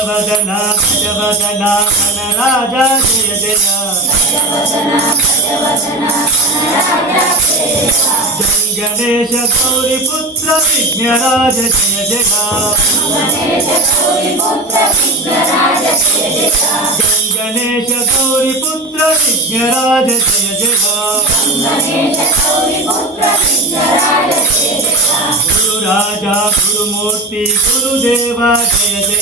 गजवदना गजवदना गणराजा जय जय गणेश गौरीपुत्र विघ्नराज जय जय गणेश गौरीपुत्र विघ्नराज जय जय गुरु राजा गुरुमूर्ति गुरुदेवा जय जय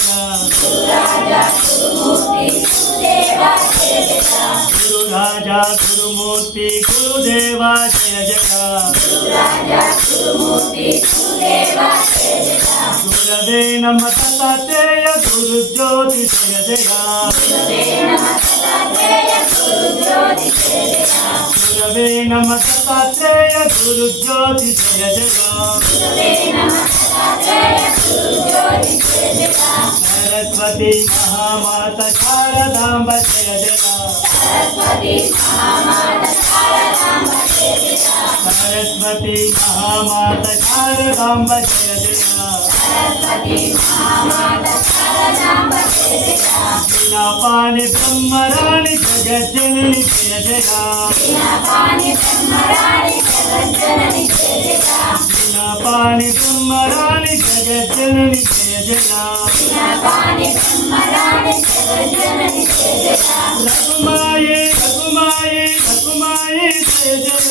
गुरु राजा गुरुमूर्ति गुरुदेवा जय जय गुरवे नमः दत्तात्रेय गुरुज्योति जय जय गुरवे नमः दत्तात्रेय गुरुज्योति जय जय सरस्वती महामाता शारदांब जय जय सरस्वती महामाता शारदांब जय जय बिना पानी ब्रह्मराणी जगज्जननी जय जय बिना पानी ब्रह्मराणी जगज्जननी जय जय रघुमाये रघुमाये रघुमाये जय जय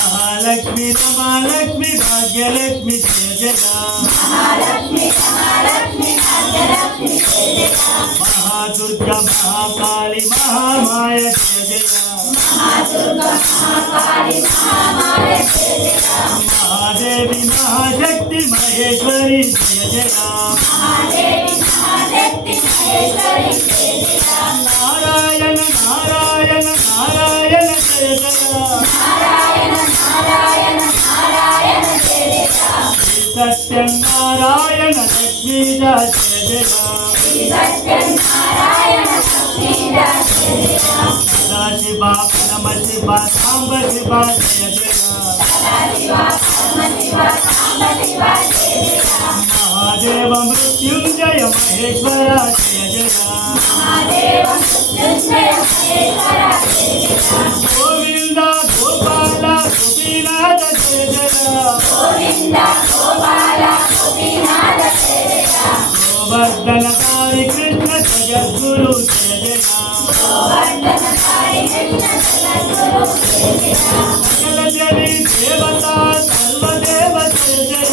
महालक्ष्मी महालक्ष्मी भाग्यलक्ष्मी जय जय महादुर्गा महाकाली महामाया जय जय महादेवी महाशक्ति महेश्वरी जय जय नारायण नारायण नारायण जय जय सत्यनारायण लक्ष्मी जय जय सदाशिवा परमशिवा सांब शिवा जय जय महादेव मृत्युंजय महेश्वर जय जय गोविंद गोपाल गोपीनाथ जय जय गोवर्धनकारी कृष्ण जगद्गुरु जय जय सकल देवी देवता सर्वदेव जय जय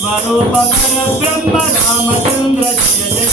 स्वरूप पर ब्रह्म रामचंद्र जय जय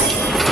Hare